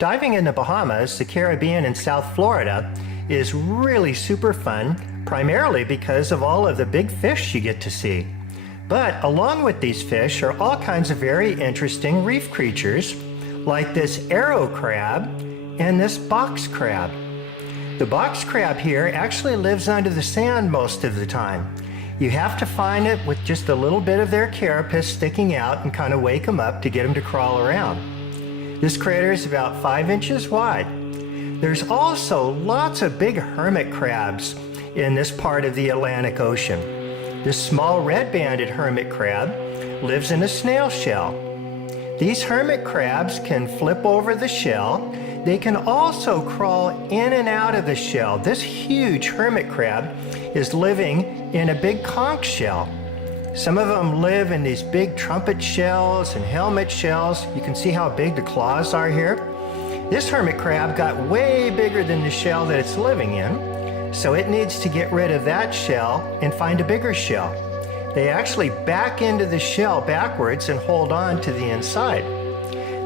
Diving in the Bahamas, the Caribbean, and South Florida is really super fun, primarily because of all of the big fish you get to see. But along with these fish are all kinds of very interesting reef creatures, like this arrow crab and this box crab. The box crab here actually lives under the sand most of the time. You have to find it with just a little bit of their carapace sticking out and kind of wake them up to get them to crawl around. This crater is about 5 inches wide. There's also lots of big hermit crabs in this part of the Atlantic Ocean. This small red-banded hermit crab lives in a snail shell. These hermit crabs can flip over the shell. They can also crawl in and out of the shell. This huge hermit crab is living in a big conch shell. Some of them live in these big trumpet shells and helmet shells. You can see how big the claws are here. This hermit crab got way bigger than the shell that it's living in, so it needs to get rid of that shell and find a bigger shell. They actually back into the shell backwards and hold on to the inside.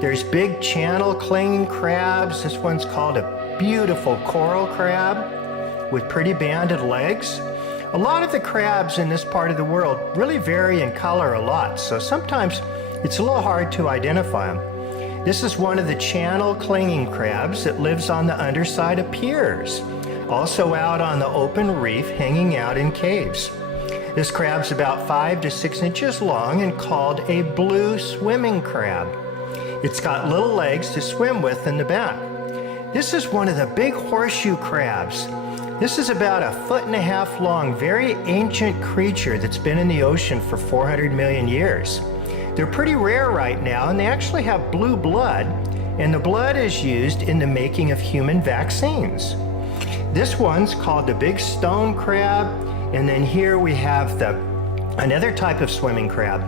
There's big channel clinging crabs. This one's called a beautiful coral crab with pretty banded legs. A lot of the crabs in this part of the world really vary in color a lot, so sometimes it's a little hard to identify them. This is one of the channel clinging crabs that lives on the underside of piers, also out on the open reef, hanging out in caves. This crab's about 5 to 6 inches long and called a blue swimming crab. It's got little legs to swim with in the back. This is one of the big horseshoe crabs. This is about 1.5 foot long, very ancient creature that's been in the ocean for 400 million years. They're pretty rare right now, and they actually have blue blood, and the blood is used in the making of human vaccines. This one's called the big stone crab, and then here we have another type of swimming crab.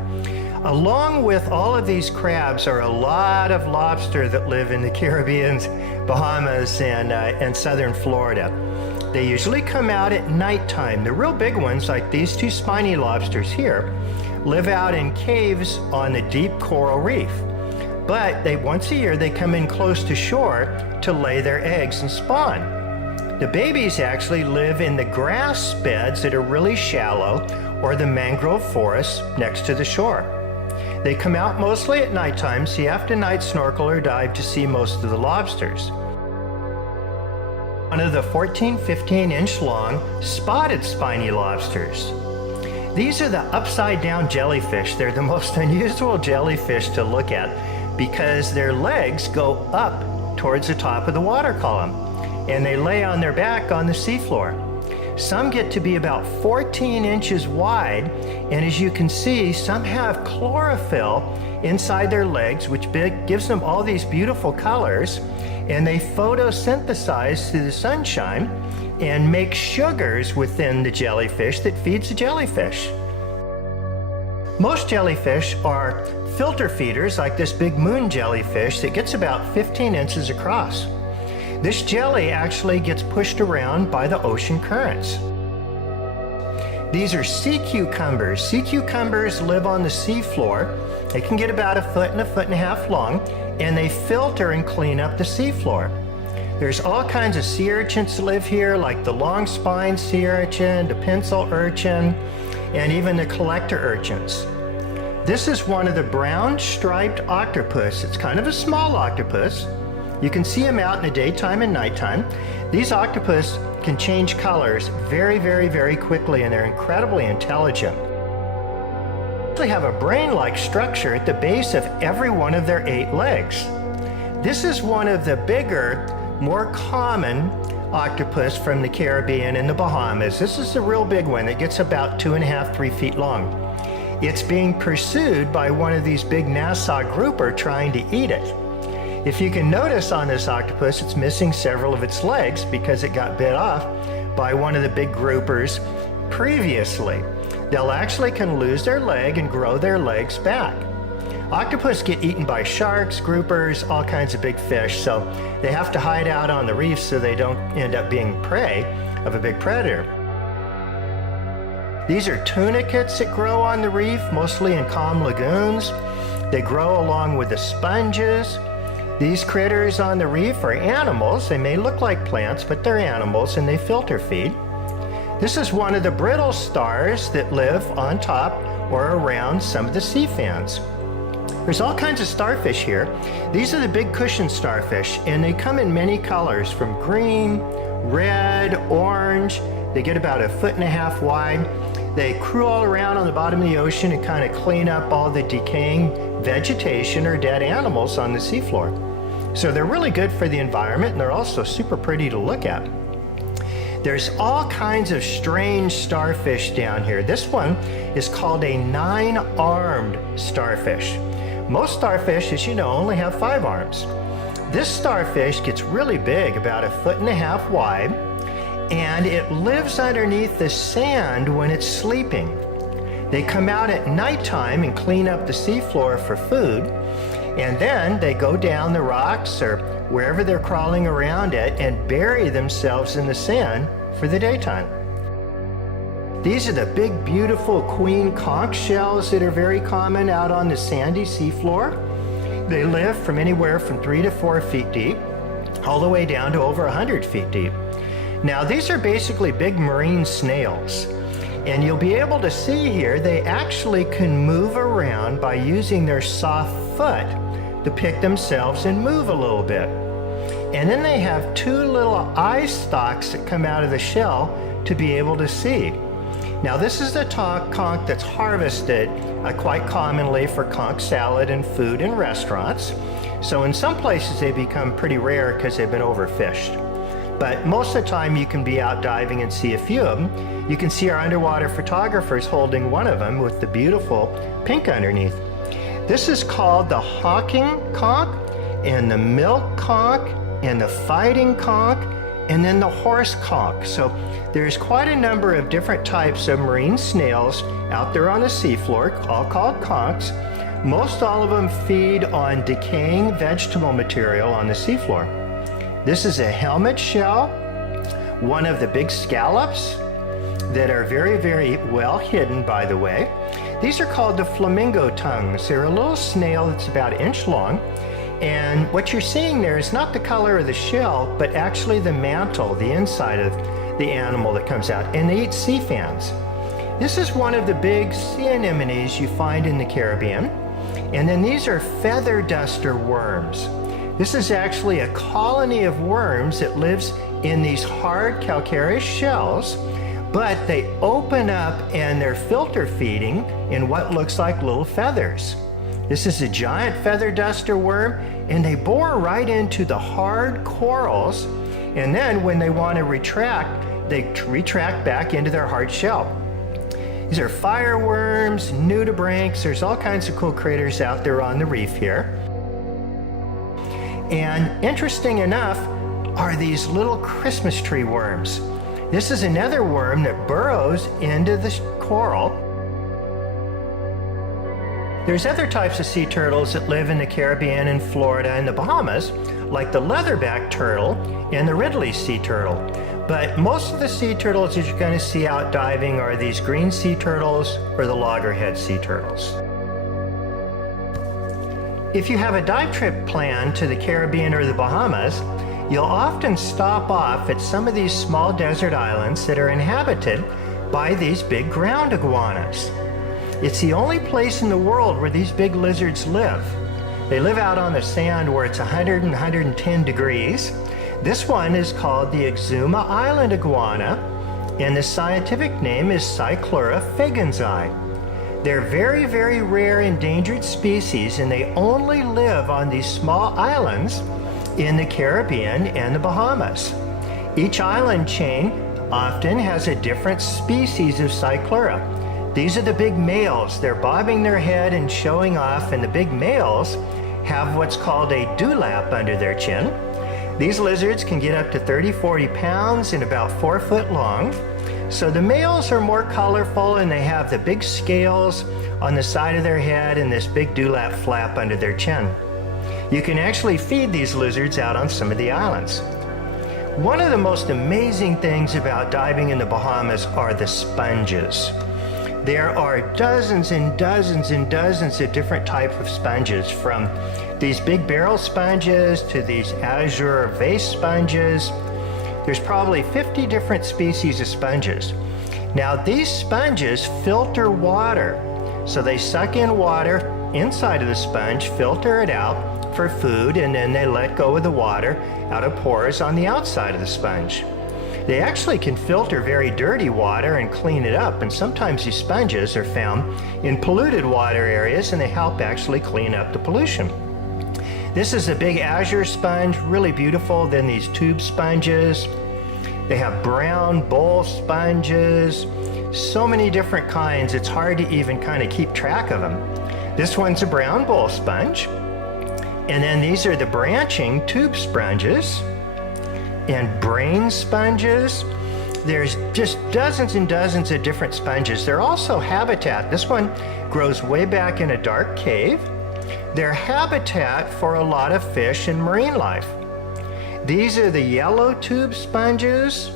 Along with all of these crabs are a lot of lobster that live in the Caribbean, Bahamas, and southern Florida. They usually come out at nighttime. The real big ones, like these two spiny lobsters here, live out in caves on the deep coral reef. But once a year they come in close to shore to lay their eggs and spawn. The babies actually live in the grass beds that are really shallow or the mangrove forests next to the shore. They come out mostly at nighttime, so you have to night snorkel or dive to see most of the lobsters. One of the 14-15 inch long spotted spiny lobsters. These are the upside down jellyfish. They're the most unusual jellyfish to look at because their legs go up towards the top of the water column and they lay on their back on the seafloor. Some get to be about 14 inches wide, and as you can see, some have chlorophyll inside their legs, which gives them all these beautiful colors, and they photosynthesize through the sunshine and make sugars within the jellyfish that feeds the jellyfish. Most jellyfish are filter feeders, like this big moon jellyfish that gets about 15 inches across. This jelly actually gets pushed around by the ocean currents. These are sea cucumbers. Sea cucumbers live on the seafloor. They can get about 1 foot and 1.5 feet long, and they filter and clean up the seafloor. There's all kinds of sea urchins that live here, like the long-spined sea urchin, the pencil urchin, and even the collector urchins. This is one of the brown striped octopus. It's kind of a small octopus. You can see them out in the daytime and nighttime. These octopus can change colors very, very, very quickly, and they're incredibly intelligent. They have a brain-like structure at the base of every one of their 8 legs. This is one of the bigger, more common octopus from the Caribbean and the Bahamas. This is the real big one that gets about 2.5 to 3 feet long. It's being pursued by one of these big Nassau grouper trying to eat it. If you can notice on this octopus, it's missing several of its legs because it got bit off by one of the big groupers previously. They'll actually can lose their leg and grow their legs back. Octopus get eaten by sharks, groupers, all kinds of big fish, so they have to hide out on the reef so they don't end up being prey of a big predator. These are tunicates that grow on the reef, mostly in calm lagoons. They grow along with the sponges. These critters on the reef are animals. They may look like plants, but they're animals and they filter feed. This is one of the brittle stars that live on top or around some of the sea fans. There's all kinds of starfish here. These are the big cushion starfish, and they come in many colors, from green, red, orange. They get about 1.5 feet wide. They crawl around on the bottom of the ocean and kind of clean up all the decaying vegetation or dead animals on the seafloor. So they're really good for the environment, and they're also super pretty to look at. There's all kinds of strange starfish down here. This one is called a 9-armed starfish. Most starfish, as you know, only have 5 arms. This starfish gets really big, about 1.5 feet wide, and it lives underneath the sand when it's sleeping. They come out at nighttime and clean up the seafloor for food, and then they go down the rocks or wherever they're crawling around it and bury themselves in the sand for the daytime. These are the big, beautiful queen conch shells that are very common out on the sandy seafloor. They live from anywhere from 3 to 4 feet deep, all the way down to over 100 feet deep. Now, these are basically big marine snails. And you'll be able to see here, they actually can move around by using their soft foot to pick themselves and move a little bit. And then they have 2 little eye stalks that come out of the shell to be able to see. Now, this is the conch that's harvested quite commonly for conch salad and food in restaurants. So in some places they become pretty rare because they've been overfished. But most of the time you can be out diving and see a few of them. You can see our underwater photographers holding one of them with the beautiful pink underneath. This is called the hawking conch, and the milk conch, and the fighting conch, and then the horse conch. So there's quite a number of different types of marine snails out there on the seafloor, all called conchs. Most all of them feed on decaying vegetable material on the seafloor. This is a helmet shell, one of the big scallops that are very, very well hidden, by the way. These are called the flamingo tongues. They're a little snail that's about 1 inch long. And what you're seeing there is not the color of the shell, but actually the mantle, the inside of the animal that comes out. And they eat sea fans. This is one of the big sea anemones you find in the Caribbean. And then these are feather duster worms. This is actually a colony of worms that lives in these hard calcareous shells, but they open up and they're filter feeding in what looks like little feathers. This is a giant feather duster worm, and they bore right into the hard corals, and then when they want to retract, they retract back into their hard shell. These are fireworms, nudibranchs. There's all kinds of cool critters out there on the reef here. And interesting enough are these little Christmas tree worms. This is another worm that burrows into the coral. There's other types of sea turtles that live in the Caribbean and Florida and the Bahamas, like the leatherback turtle and the Ridley sea turtle. But most of the sea turtles that you're going to see out diving are these green sea turtles or the loggerhead sea turtles. If you have a dive trip planned to the Caribbean or the Bahamas, you'll often stop off at some of these small desert islands that are inhabited by these big ground iguanas. It's the only place in the world where these big lizards live. They live out on the sand where it's 100 and 110 degrees. This one is called the Exuma Island iguana, and the scientific name is Cyclura fagansi. They're very, very rare endangered species, and they only live on these small islands in the Caribbean and the Bahamas. Each island chain often has a different species of Cyclura. These are the big males. They're bobbing their head and showing off, and the big males have what's called a dewlap under their chin. These lizards can get up to 30-40 pounds and about 4 foot long. So the males are more colorful, and they have the big scales on the side of their head and this big dewlap flap under their chin. You can actually feed these lizards out on some of the islands. One of the most amazing things about diving in the Bahamas are the sponges. There are dozens and dozens and dozens of different types of sponges, from these big barrel sponges to these azure vase sponges. There's probably 50 different species of sponges. Now these sponges filter water. So they suck in water inside of the sponge, filter it out for food, and then they let go of the water out of pores on the outside of the sponge. They actually can filter very dirty water and clean it up, and sometimes these sponges are found in polluted water areas and they help actually clean up the pollution. This is a big azure sponge, really beautiful. Then these tube sponges. They have brown bowl sponges, so many different kinds, it's hard to even kind of keep track of them. This one's a brown bowl sponge. And then these are the branching tube sponges and brain sponges. There's just dozens and dozens of different sponges. They're also habitat. This one grows way back in a dark cave. They're habitat for a lot of fish and marine life. These are the yellow tube sponges.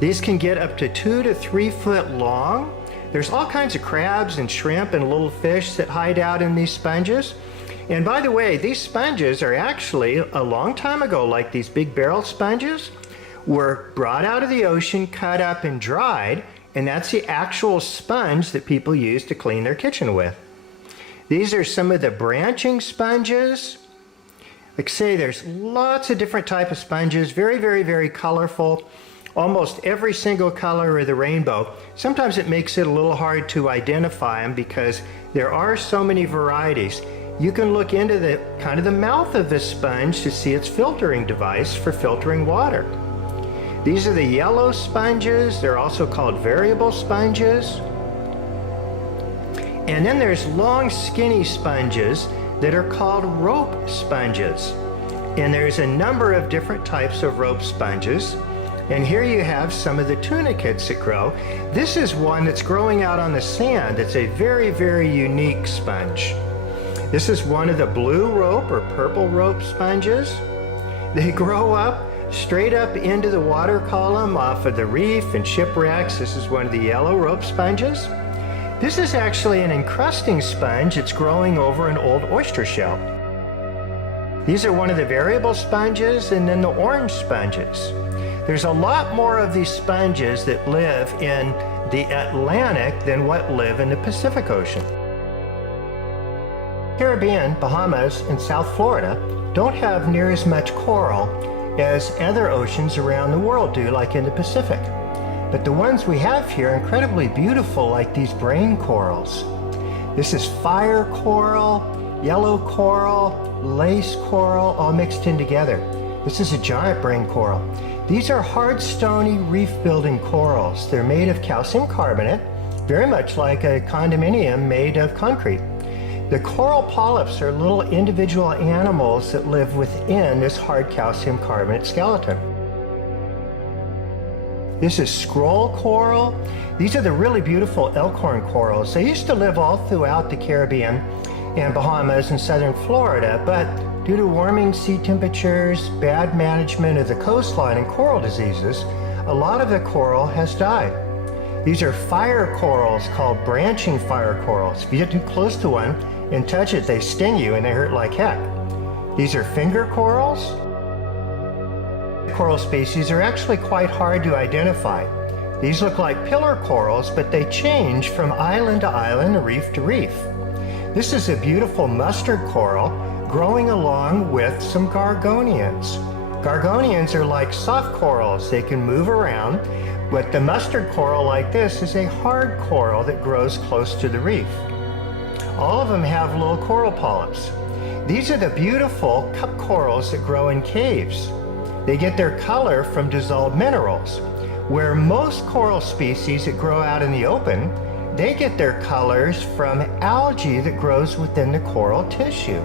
These can get up to 2 to 3 foot long. There's all kinds of crabs and shrimp and little fish that hide out in these sponges. And by the way, these sponges are actually, a long time ago, like these big barrel sponges, were brought out of the ocean, cut up and dried, and that's the actual sponge that people use to clean their kitchen with. These are some of the branching sponges. Like I say, there's lots of different types of sponges, very, very, very colorful. Almost every single color of the rainbow. Sometimes it makes it a little hard to identify them because there are so many varieties. You can look into the kind of the mouth of this sponge to see its filtering device for filtering water. These are the yellow sponges. They're also called variable sponges. And then there's long skinny sponges that are called rope sponges. And there's a number of different types of rope sponges. And here you have some of the tunicates that grow. This is one that's growing out on the sand. It's a very, very unique sponge. This is one of the blue rope or purple rope sponges. They grow up straight up into the water column off of the reef and shipwrecks. This is one of the yellow rope sponges. This is actually an encrusting sponge. It's growing over an old oyster shell. These are one of the variable sponges, and then the orange sponges. There's a lot more of these sponges that live in the Atlantic than what live in the Pacific Ocean. Caribbean, Bahamas, and South Florida don't have near as much coral as other oceans around the world do, like in the Pacific. But the ones we have here are incredibly beautiful, like these brain corals. This is fire coral, yellow coral, lace coral, all mixed in together. This is a giant brain coral. These are hard, stony, reef-building corals. They're made of calcium carbonate, very much like a condominium made of concrete. The coral polyps are little individual animals that live within this hard calcium carbonate skeleton. This is scroll coral. These are the really beautiful elkhorn corals. They used to live all throughout the Caribbean and Bahamas and southern Florida, but due to warming sea temperatures, bad management of the coastline, and coral diseases, a lot of the coral has died. These are fire corals called branching fire corals. If you get too close to one and touch it, they sting you and they hurt like heck. These are finger corals. Coral species are actually quite hard to identify. These look like pillar corals, but they change from island to island and reef to reef. This is a beautiful mustard coral growing along with some gargonians. Gargonians are like soft corals. They can move around, but the mustard coral like this is a hard coral that grows close to the reef. All of them have little coral polyps. These are the beautiful cup corals that grow in caves. They get their color from dissolved minerals, where most coral species that grow out in the open, they get their colors from algae that grows within the coral tissue.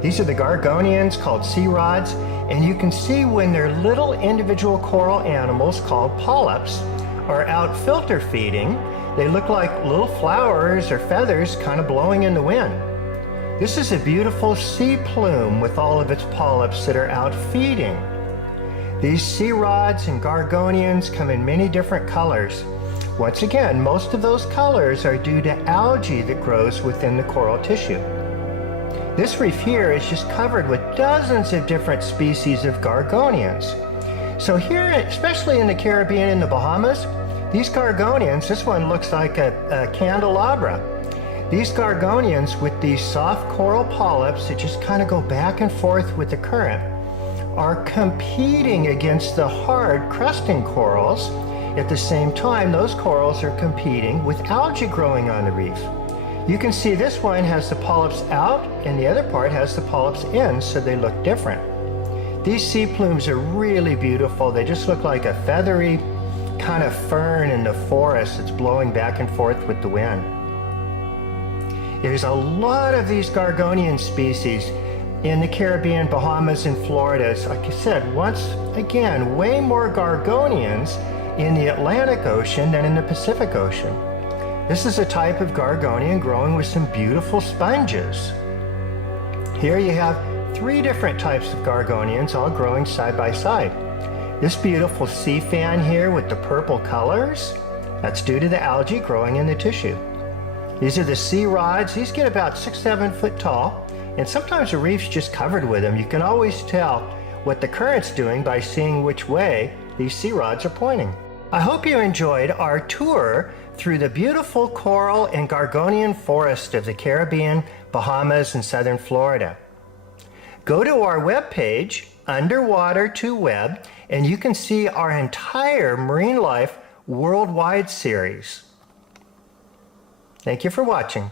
These are the gargonians, called sea rods, and you can see when their little individual coral animals called polyps are out filter feeding, they look like little flowers or feathers kind of blowing in the wind. This is a beautiful sea plume with all of its polyps that are out feeding. These sea rods and gargonians come in many different colors. Once again, most of those colors are due to algae that grows within the coral tissue. This reef here is just covered with dozens of different species of gargonians. So here, especially in the Caribbean and the Bahamas, these gargonians, this one looks like a candelabra. These gargonians with these soft coral polyps that just kind of go back and forth with the current are competing against the hard crusting corals. At the same time, those corals are competing with algae growing on the reef. You can see this one has the polyps out and the other part has the polyps in, so they look different. These sea plumes are really beautiful. They just look like a feathery kind of fern in the forest that's blowing back and forth with the wind. There's a lot of these gargonian species in the Caribbean, Bahamas, and Florida. Like I said, once again, way more gargonians in the Atlantic Ocean than in the Pacific Ocean. This is a type of gargonian growing with some beautiful sponges. Here you have 3 different types of gargonians all growing side by side. This beautiful sea fan here with the purple colors, that's due to the algae growing in the tissue. These are the sea rods. These get about 6-7 foot tall, and sometimes the reef's just covered with them. You can always tell what the current's doing by seeing which way these sea rods are pointing. I hope you enjoyed our tour through the beautiful coral and gargonian forest of the Caribbean, Bahamas, and southern Florida. Go to our webpage, Underwater to Web, and you can see our entire Marine Life Worldwide series. Thank you for watching.